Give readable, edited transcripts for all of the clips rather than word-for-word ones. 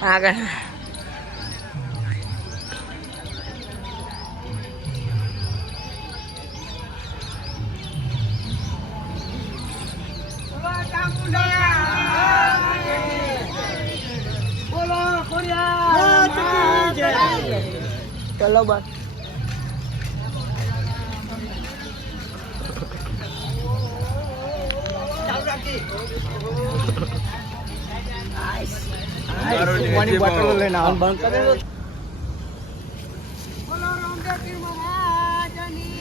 આગળ ચલો બસ પાણી બોટલ લઈને આવ બંધ કરે બોલો રામદેવજી મહારાજની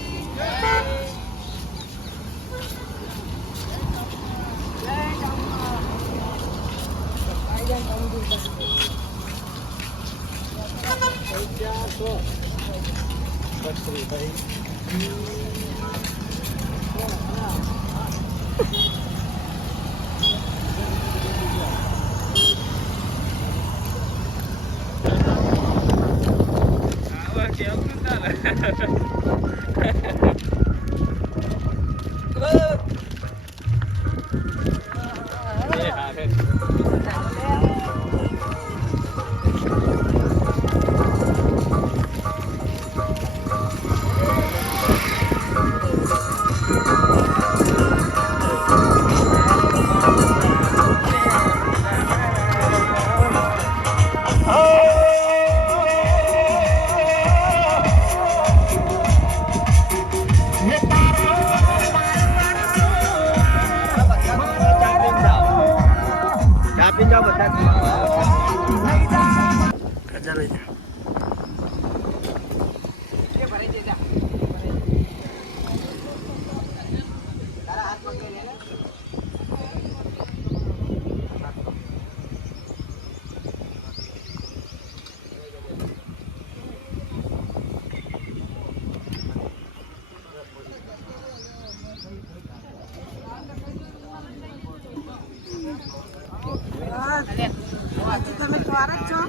તમે વાર જ છો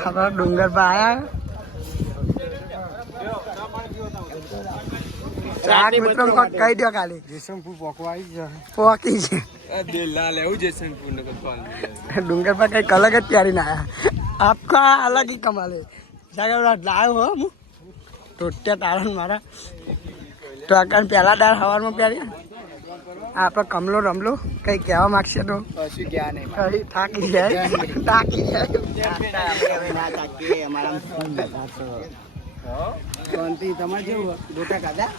આપણા ડુંગર પર આયા ચાર મિત્રો કહી દો ખાલી જેસનપુર પોકી છે डूंगर पर कई अलग है प्यारी ना आया आपका अलग ही कमाल है लायो हो तो तारण मारा तो आकर पहला डाल हवार में प्यारी आप कमलो रमलो कई कहवा मागशे तो कहीं थाकी जाए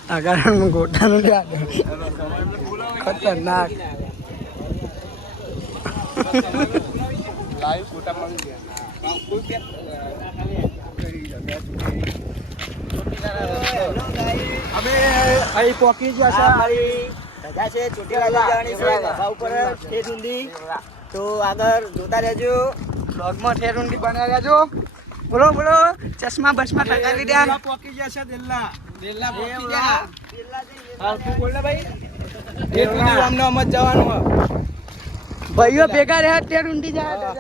अगर गोटा खतरनाक અમે અહીં પોકી ગયા છે અમારી રજા છે ચોટીલા જવાની છે રજા ઉપર ઠેઠુંડી તો આગળ જોતા રહેજો બ્લોગમાં ઠેઠુંડી બનાવી રહેજો બોલો બોલો ચશ્મા બસમાં ટકાવી દે પોકી ગયા છે દેલ્લા પોકી ગયા હા તું બોલ ને ભાઈ ઠેઠુંડી અમને અમત જવાનું ભાઈઓ ભેગા રહ્યા ઠેઠુંડી જાય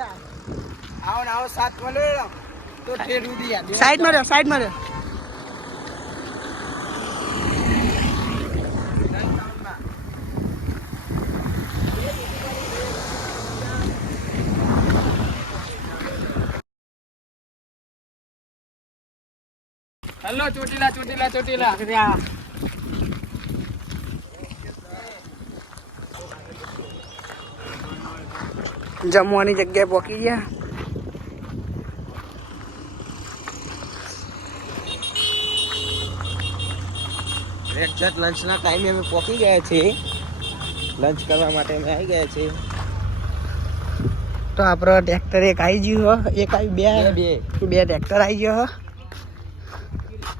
આવો ને આવો સાથ મળે તો ઠેઠુંડી સાઈડમાં રહ્યો સાઈડમાં રહ્યો હેલો ચોટીલા જમવાની જગ્યાએ પહોંચી ગયા એક્ઝેક્ટ લંચના ટાઈમે અમે પહોંચી ગયા છીએ લંચ કરવા માટે અમે આવી ગયા છીએ તો આપણો ટ્રેક્ટર એક આવી ગયું એક આવી બે ટ્રેક્ટર આવી ગયો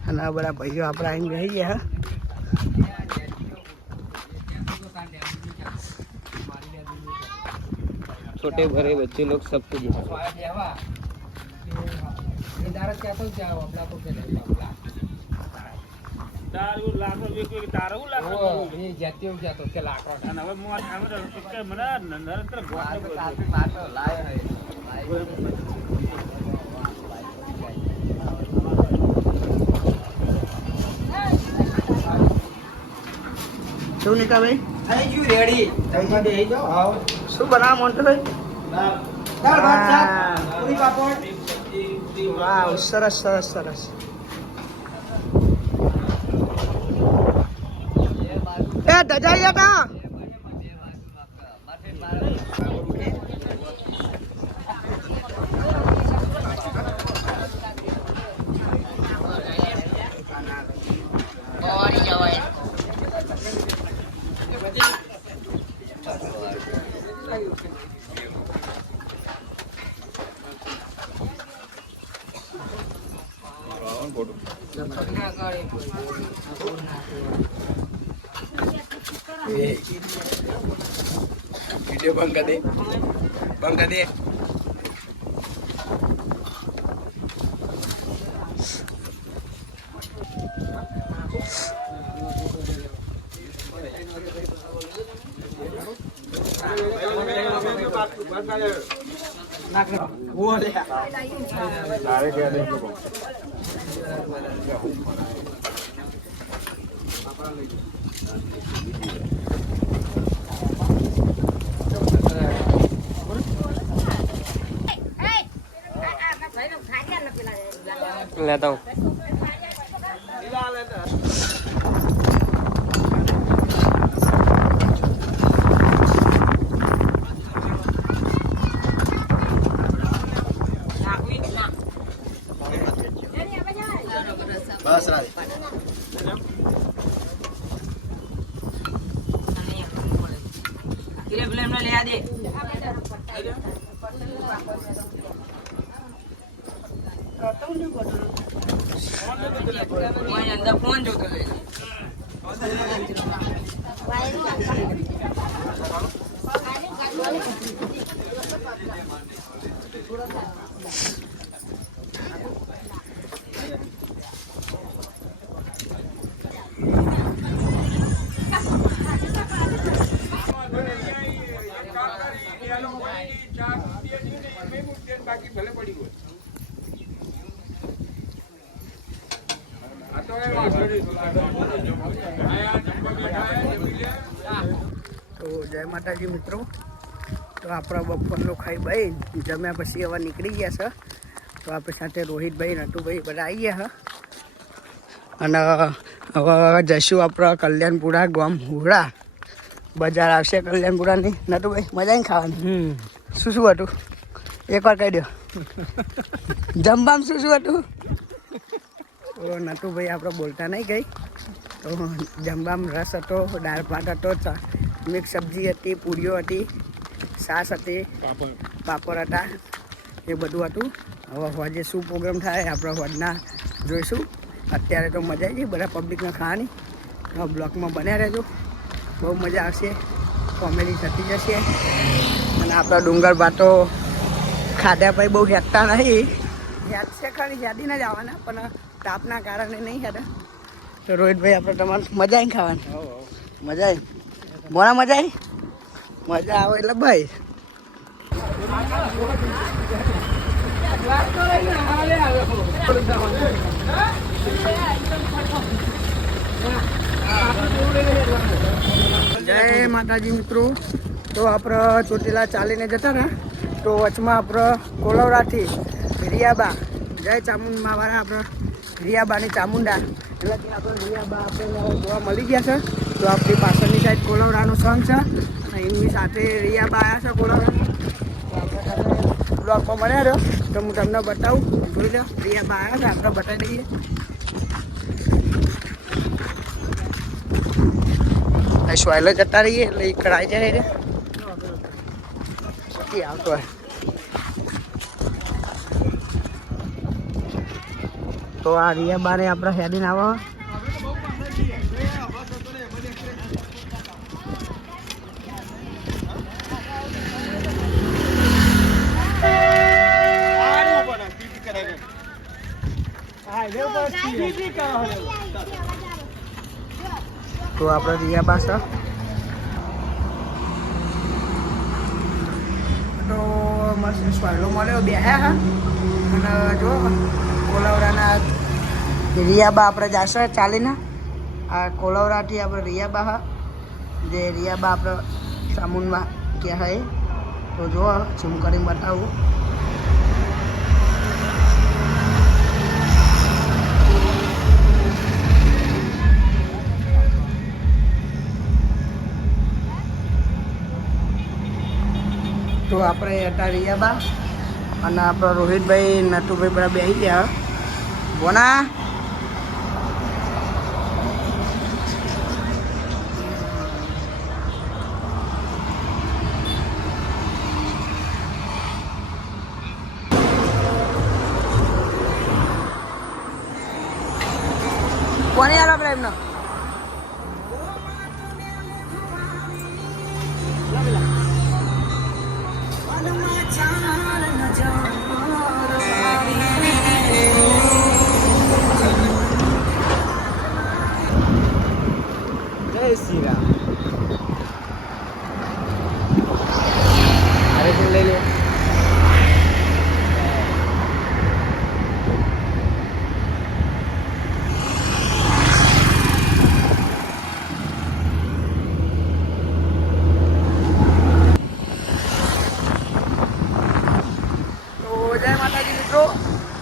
અને આ બધા ભાઈઓ આપણે આવીને બેસી ગયા छोटे बड़े बच्चे लोग सबको શું નીકાભાઈ થઈ ગયું રેડી જમવા બેસી જાઓ આવો શું બનાવવા મોન્ટુભાઈ દાળ ભાત શાક પૂરી પાપડ વાવ સરસ સરસ સરસ એ ધજાઈએ કા वीडियो बंद कर दे बंद कर दे वो ले सारे क्या दे लेता हूँ बस ले आ दे अंदर फोन जो बाकी भले पड़ी गई તો જય માતાજી મિત્રો તો આપણા બપોરનો ખાઈ ભાઈ જમ્યા પછી હવે નીકળી ગયા છે તો આપણી સાથે રોહિતભાઈ નટુભાઈ બધા આવી ગયા છે અને હવે જઈશું આપણા કલ્યાણપુરા ગામ હુડા બજાર આવશે કલ્યાણપુરાની નટુભાઈ મજા આવી ખાવાની શું શું હતું એકવાર કહી દો જમવામાં શું શું હતું તો નટુભાઈ આપણે બોલતા નહીં ગઈ તો જમવામાં રસ હતો દાળ ભાત હતો મિક્સ સબ્જી હતી પૂરીઓ હતી છાશ હતી પાપડ હતા એ બધું હતું હવે હોજે શું પ્રોગ્રામ થાય આપણે હોજના જોઈશું અત્યારે તો મજા આવી ગઈ બધા પબ્લિકને ખાવાની તો બ્લોકમાં બન્યા રહેજો બહુ મજા આવશે કોમેડી થતી જશે અને આપણા ડુંગર બાતો ખાધા પછી બહુ હેઠતા નહીં યાદ છે ખરી યાદી જ આવવાના પણ તાપના કારણે નહીં હેઠા તો રોહિતભાઈ આપણે તમારે મજા આવી ખાવાની મજા આવી મોડા મજા આવી મજા આવે એટલે ભાઈ જય માતાજી મિત્રો તો આપણે ચોટીલા ચાલીને જતા ને તો વચમાં આપણે કોલવરાથી રિયાબા જય ચામુંડા વાળા આપણે રિયાબાની ચામુંડા એટલે કે આપણે રિયાબા આપણે જોવા મળી ગયા છે તો આપણી પાછળની સાઈડ કોલવરાનું સન છે અને એમની સાથે રિયાબા આવ્યા છે કોલવરા બ્લોકમાં મળ્યા રહ્યો તો હું તમને બતાવું જોઈ લો રિયાબા આવ્યા છે આપણે બતાવી દઈએ સ્વાયલો જતા રહીએ એટલે એ કરાઈ જાય રે આવતો હોય તો આ રિયા બારે આપણે હેડીને આવો તો આપણે રિયા પાસે તો મસ્ત સ્વાયલો મળ્યો બે હે અને જો કોલાવરાના રિયાબા આપણે જશે ચાલીને આ કોલાવરાથી આપણે રિયાબા હા જે રિયાબા આપણે સામુનમાં કહેવાય. તો જો ઝૂમ કરીને બતાવું. તો આપણે હતા રિયાબા અને આપણા રોહિતભાઈ નટુભાઈ બધા બેસી ગયા. બોના કોની આલો પેલા એમનો જય શ્રી રામ. અરે ફૂલ લઈ લે.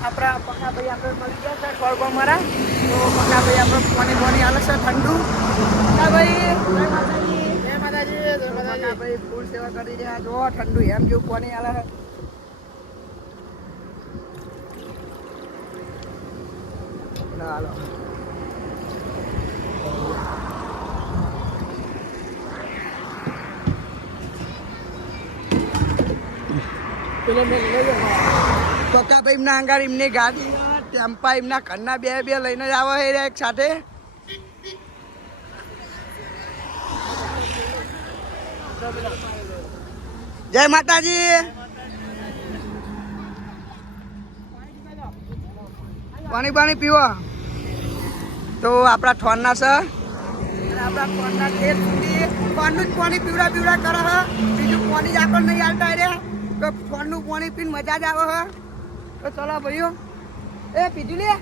આપણા પક્કાભાઈ આપણે મળી ગયા છે ખોળકો મારા. તો પક્કાભાઈ આપણે પાણી આલે છે ઠંડુ. પક્કાભાઈ જય માતાજી. જય માતાજી. જય માતાજી. પક્કાભાઈ ફૂલ સેવા કરી રહ્યા. જો ઠંડુ એમ જેવું પાણી આલે છે. ના હાલો પક્કાભાઈ એમના અંગાર એમની ગાડી ટેમ્પા એમના ઘરના બે લઈને જ આવે છે એક સાથે. જય માતાજી. પાણી પીવો. તો આપણા ઠોનના છે આપણા ઠોનના ઠેર સુધી ફોનનું જ પાણી પીવડા કરે છે. બીજું પાણી જ આપણને નહીં હાલતા રે. તો ફોનનું પાણી પીને મજા જ આવે છે. તો ચલો ભાઈઓ એ પીધું લે.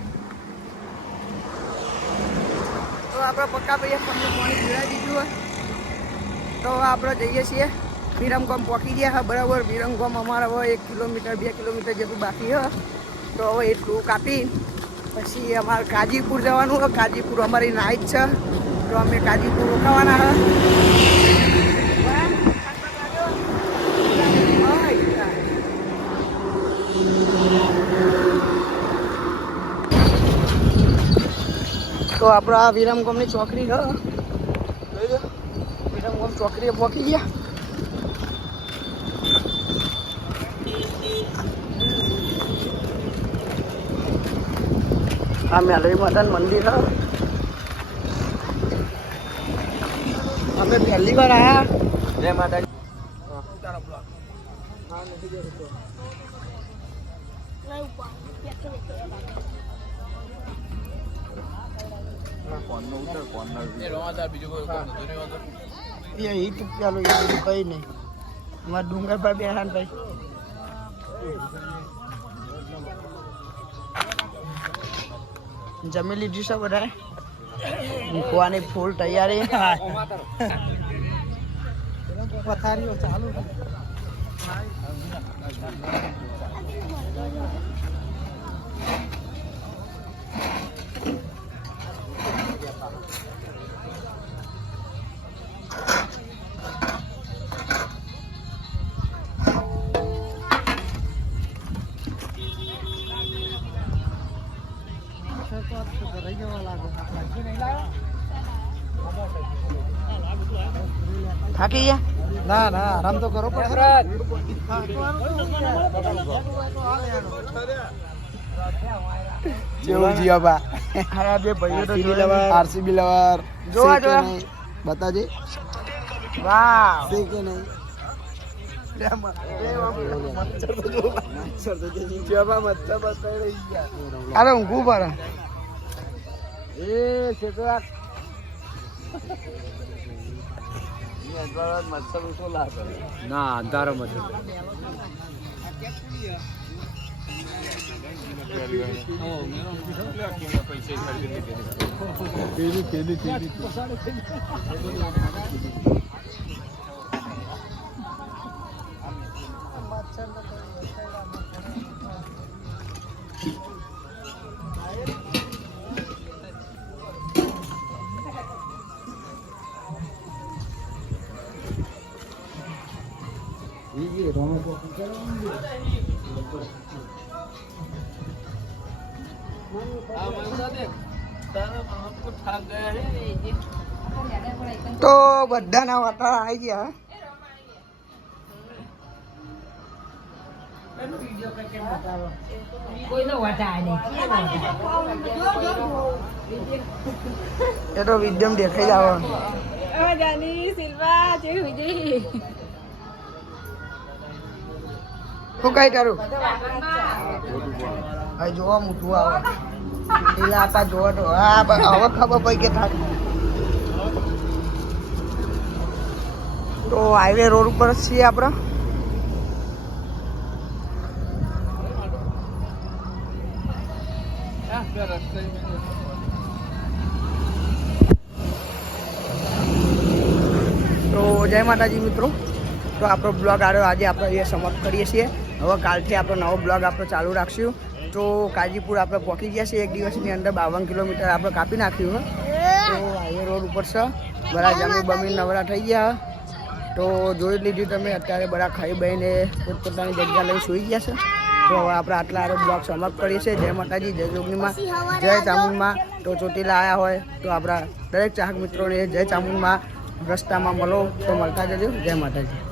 તો આપણે પક્કાભાઈએ ફોનનું પાણી પીવડાવી દીધું હોય. તો આપણે જઈએ છીએ વિરમગામ પહોંચી ગયા હા બરાબર. વિરમગામ અમારે હવે 1 કિલોમીટર 2 કિલોમીટર જેટલું બાકી છે. તો હવે એટલું કાપી પછી અમારે કાજીપુર જવાનું હોય. કાજીપુર અમારી નાઈટ છે. તો અમે કાજીપુર રોકાવાના છે. તો આપણા વિરમગામની ચોકડી છે. વિરમગામ ચોકડીએ પહોંચી ગયા. આ મેલડી માતાનું મંદિર છે. અમે પહેલી વાર આવ્યા. જય માતાજી. ચાલો એ બધું કઈ નહીં. અમારા ડુંગર પર બેઠા ને ભાઈ. જમી લીધું છે બધા. મૂકવાની ફૂલ તૈયારી. પથારીઓ ચાલુ. થાકી ગયા? ના આરામ તો કરો. કેવું જીવા બા બે ભાઈઓ આરસીબી લવર જોવા બતાજે. વાહ છે કે નહીં? અરે ઊંઘું પડે. એ છે તો મચ્છર શું લાગે? ના અંધારો મચ્છર. પૈસા તો બધાના વાટા આવી ગયા. એ તો વિદ્યમ દેખાઈ જાવ. શું કઈ તારું હવે જોવા મોટું આવે પેલા આપા જોવા તો હા હવે ખબર પડી કે થાય. તો હાઈવે રોડ ઉપર જ છીએ આપણે. તો જય માતાજી મિત્રો. તો આપણો બ્લોગ આવ્યો આજે આપણે અહીંયા સમાપ્ત કરીએ છીએ. હવે કાલથી આપણો નવો બ્લોગ આપણે ચાલુ રાખશું. તો કાજીપુર આપણે પહોંચી ગયા છીએ. એક દિવસની અંદર 52 કિલોમીટર આપણે કાપી નાખ્યું. તો હાઈવે રોડ ઉપર છે. બધા જમી બમી નવરા થઈ ગયા. તો જોઈ લીધું તમે અત્યારે બધા ખાઈ બહીને પોતપોતાની જગ્યા લઈ સૂઈ ગયા છે. તો હવે આપણે આટલા આરો બ્લોગ સમાપ્ત કરીએ છીએ. જય માતાજી, જય જોગણીમાં, જય ચામુંડમાં. તો ચોટીલા આવ્યા હોય તો આપણા દરેક ચાહક મિત્રોને જય ચામુંડમાં રસ્તામાં મળો તો મળતા જજો. જય માતાજી.